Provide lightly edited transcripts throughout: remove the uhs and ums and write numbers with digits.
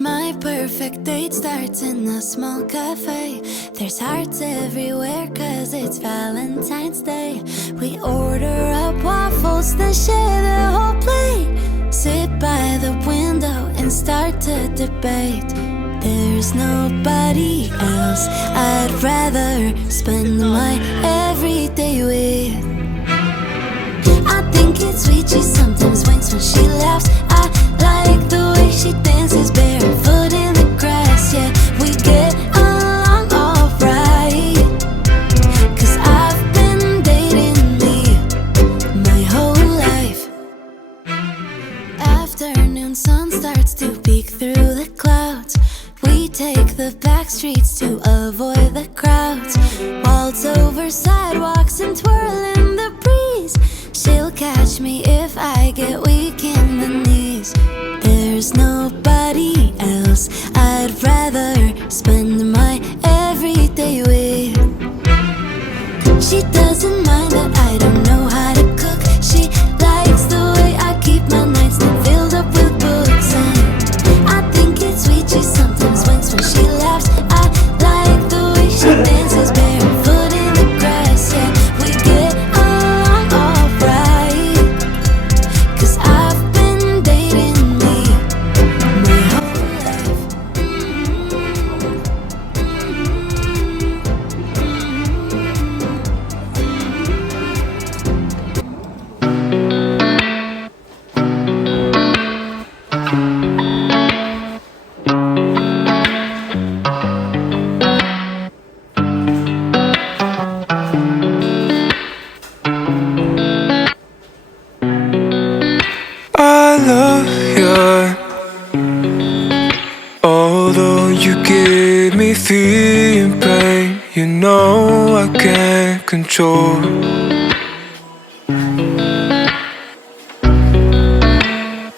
My perfect date starts in a small cafe. There's hearts everywhere cause it's Valentine's Day. We order up waffles, then share the whole plate. Sit by the window and start to debate. There's nobody else I'd rather spend my everyday with. I think it's sweet, she sometimes winks when she laughs. I like the way she dances barefoot in the grass. Yeah, we get along alright, cause I've been dating me my whole life. Afternoon sun starts to peek through the clouds. We take the back streets to avoid the crowds. Waltz over sidewalks and twirl in the breeze. She'll catch me if I get weak in the knees. There's nobody else I'd rather spend my everyday with. She doesn't mind that I don't know how to cook. She likes the way I keep my nightstand filled up with books. And I think it's sweet, she sometimes winks when she laughs. I like the way she dances barefoot in the grass. Yeah, we get along alright, cause I've been dating me my whole life. I love you, although you give me fear and pain. You know I can't control.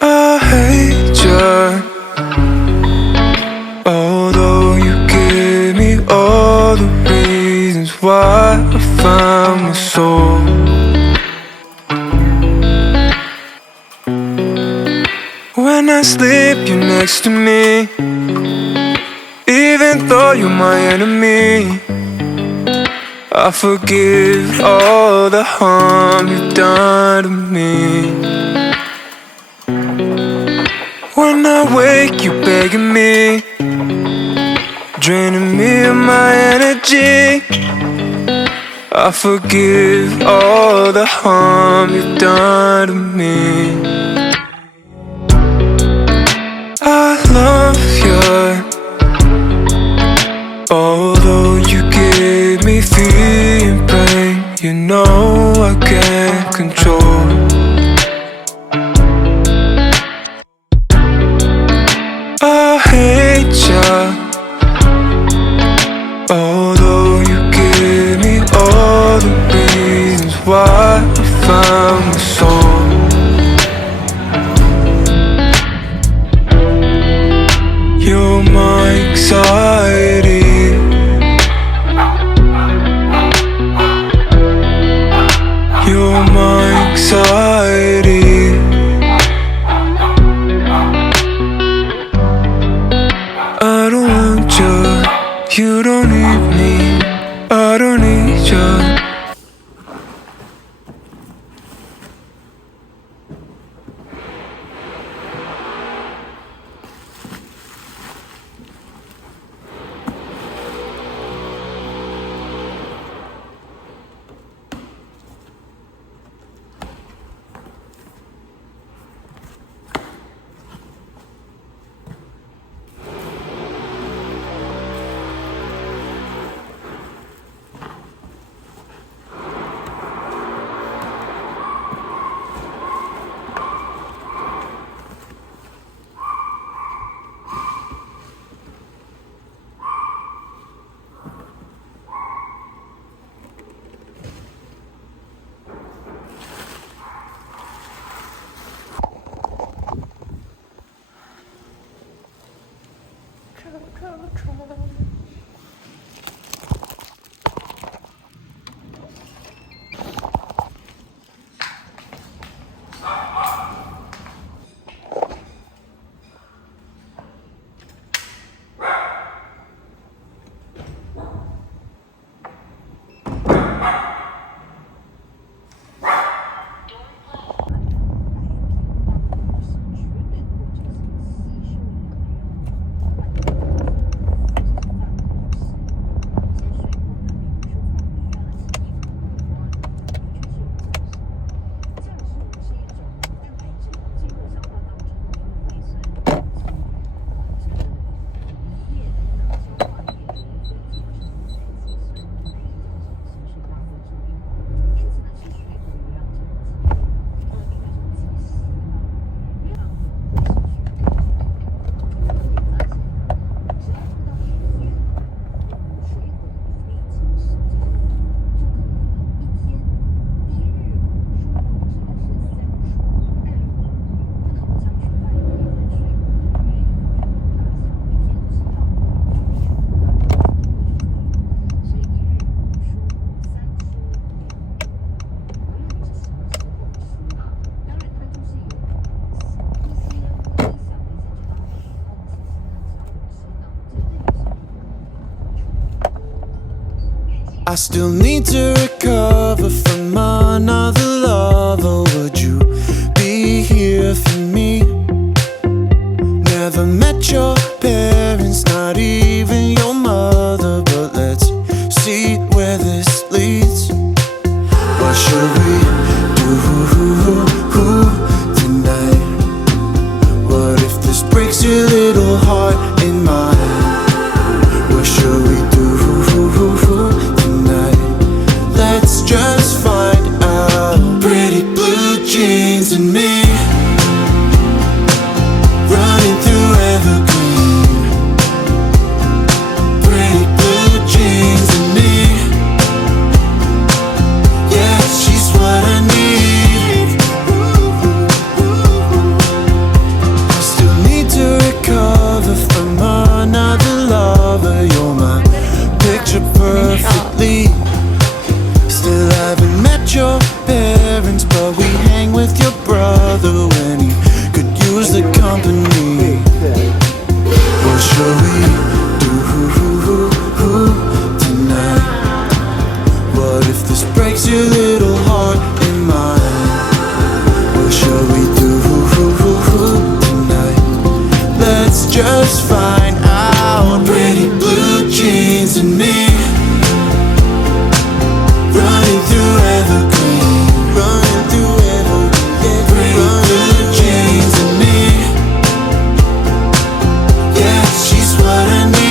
I hate you, although you give me all the reasons why I found my soul. When I sleep, you're next to me, even though you're my enemy. I forgive all the harm you've done to me. When I wake, you're begging me, draining me of my energy. I forgive all the harm you've done to me. I love you, although you give me fear and pain. You know I can't control. I hate you, although you give me all the reasons why I found my soul. I still need to recover from another lover. Would you be here for me? Never met your parents, not even your mother. But let's see where this leads. What should we do tonight? What if this breaks your little heart in mine? What should we do tonight? Let's just find out. Pretty blue jeans and me, running through evergreen. Pretty blue jeans and me, yeah, she's what I need. I still need to recover from another lover. You're my picture perfectly. Still haven't met your parents, but we hang with your brother when he could use the company. What shall we do tonight? What if this breaks your little heart in mine? What shall we do tonight? Let's just find out. Pretty blue jeans and me, running through evergreen, running through evergreen. Pretty blue jeans and me, yeah, she's what I need.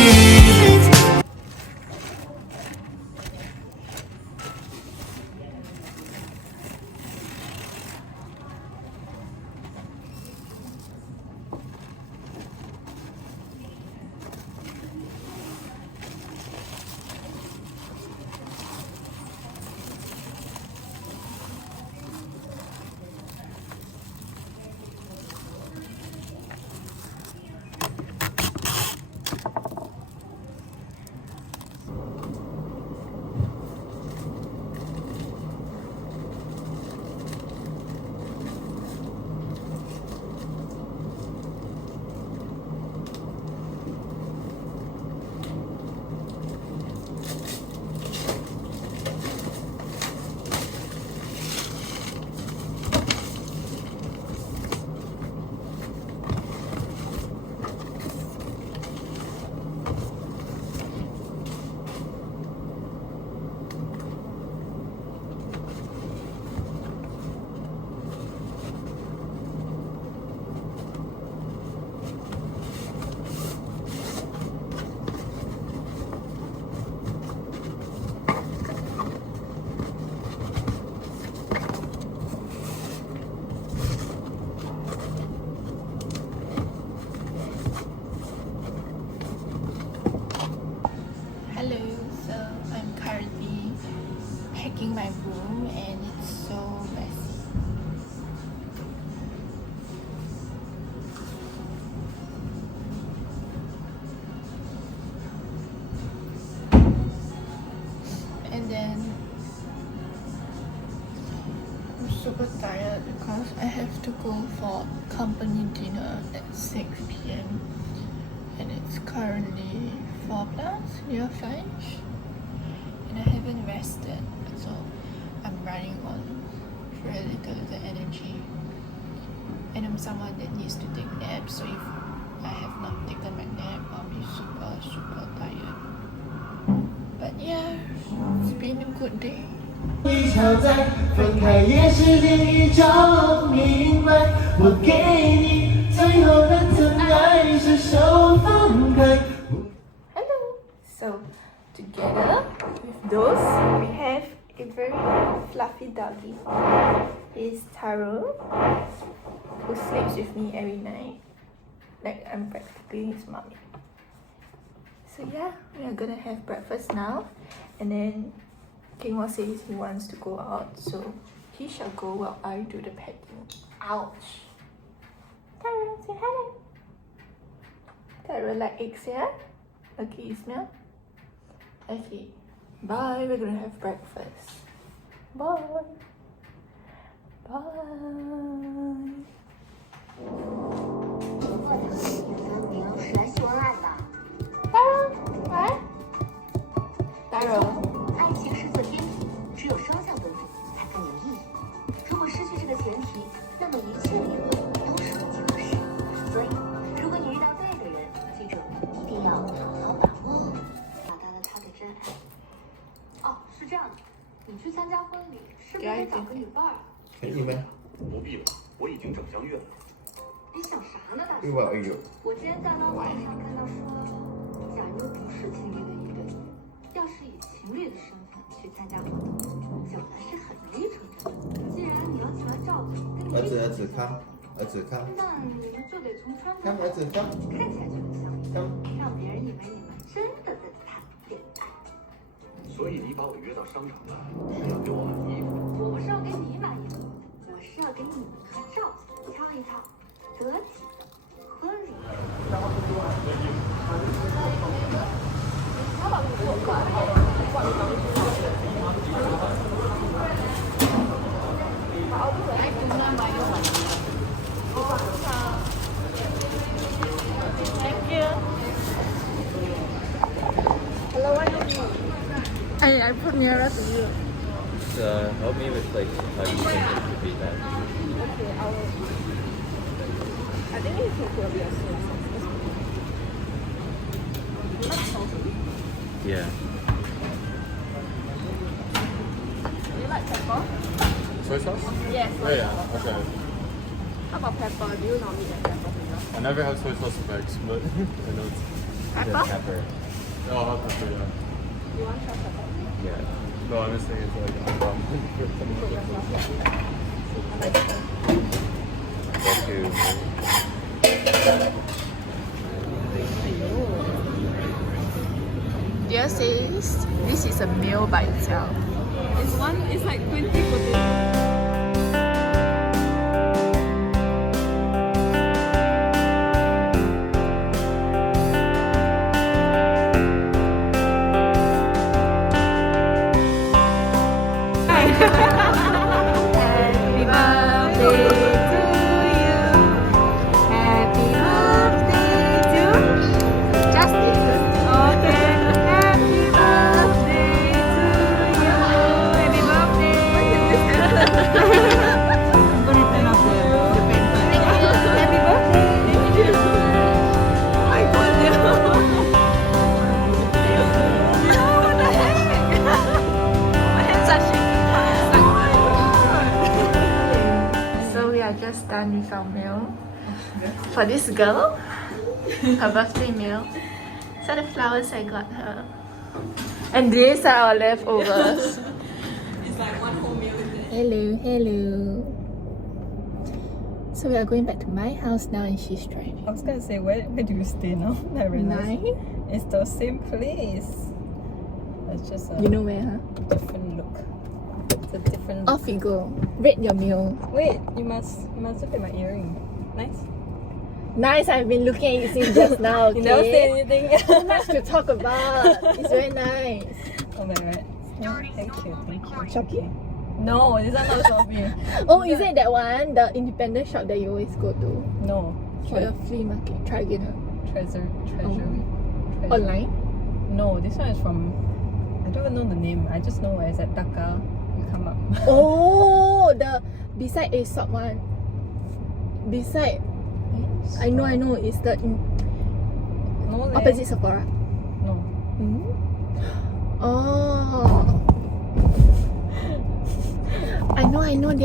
Hello, so I'm currently packing my room and it's so messy. And then I'm super tired because I have to go for company dinner at 6 p.m. and it's currently 4 plus, near 5, and I haven't rested, so I'm running on very little the energy, and I'm someone that needs to take naps, so if I have not taken my nap, I'll be super tired. But yeah, it's been a good day. 一场在分开也是另一种明白，我给你最后的疼爱是手放开。 Hello! So, together with those, we have a very fluffy doggy. He's Taro, who sleeps with me every night. Like, I'm practically his mommy. So yeah, we are gonna have breakfast now. And then Kingwa says he wants to go out, so he shall go while I do the packing. Ouch! Taro, say hello! Taro like eggs, yeah? Okay, you smell? Okay. Bye, we're gonna have breakfast. Bye. Bye. Taro, what? Taro. 爱情是做天体，只有双向奔赴才更有意义。如果失去这个前提，那么一切理论都是不经合适。所以，如果你遇到对的人，记住一定要好好把握，找到了他的真爱。哦，是这样的，你去参加婚礼，是不是得找个女伴儿？便宜咩？不必了，我已经整相约了。你想啥呢，大叔？六百1我今天在网上看到说，假如不是情侣的一对，要是以情侣的身份去参加活动，久了是很容易成真的。既然你要起来照顾，跟你儿子看，儿子看，那你们就得从穿着看儿子看，看起来就很相看。让别人以为你们真的在谈恋爱。所以你把我约到商场来，是要给我买衣服。我不是要给你买衣服，我是要给你们合照，挑一套得体的婚礼。Thank you. Hello, what do you need? I put nearer to you. Help me with like how you think it could be done. Okay, I will. I think you can put your Yeah. Do you like pepper? Soy sauce? Yes. Oh yeah. Okay. How about pepper? Do you normally get pepper? I never have soy sauce bags, but I know it's Pepper? pepper. Oh, I'll have pepper. Yeah. You want to try pepper? Yeah. No, I'm just thinking it's like uncommon. Thank you. Dear says this is a meal by itself. It's like 20 potatoes. Happy birthday to you. Happy birthday to Justin. Okay. Happy birthday to you. Happy birthday. I'm gonna turn off the pen. Happy birthday. Thank you. I told you. What the heck? My hands are shaking. So we are just done with our meal. For this girl, her birthday meal. So the flowers I got her. And these are our leftovers. It's like one whole meal. Hello, hello. So we are going back to my house now and she's driving. I was gonna say, where do you stay now? I realized Nine? it's the same place. It's just a You know where, huh? different look. It's a different look. Off you go. Rate your meal. Wait, you must look at my earring. Nice. Nice, I've been looking at it since just now, okay? You never say anything. So much to talk about. It's very nice. Oh my god. Oh, thank you. Shopee? No, this one not Shopee. Oh, is it that one? The independent shop that you always go to? No. For your flea market. Try again. Treasury. Online? No, this one is from. I don't even know the name. I just know where it's at Dhaka. You come up. Oh, the beside Aesop one. beside. I know. It's the No, leh. opposite Sephora. No. Oh. I know.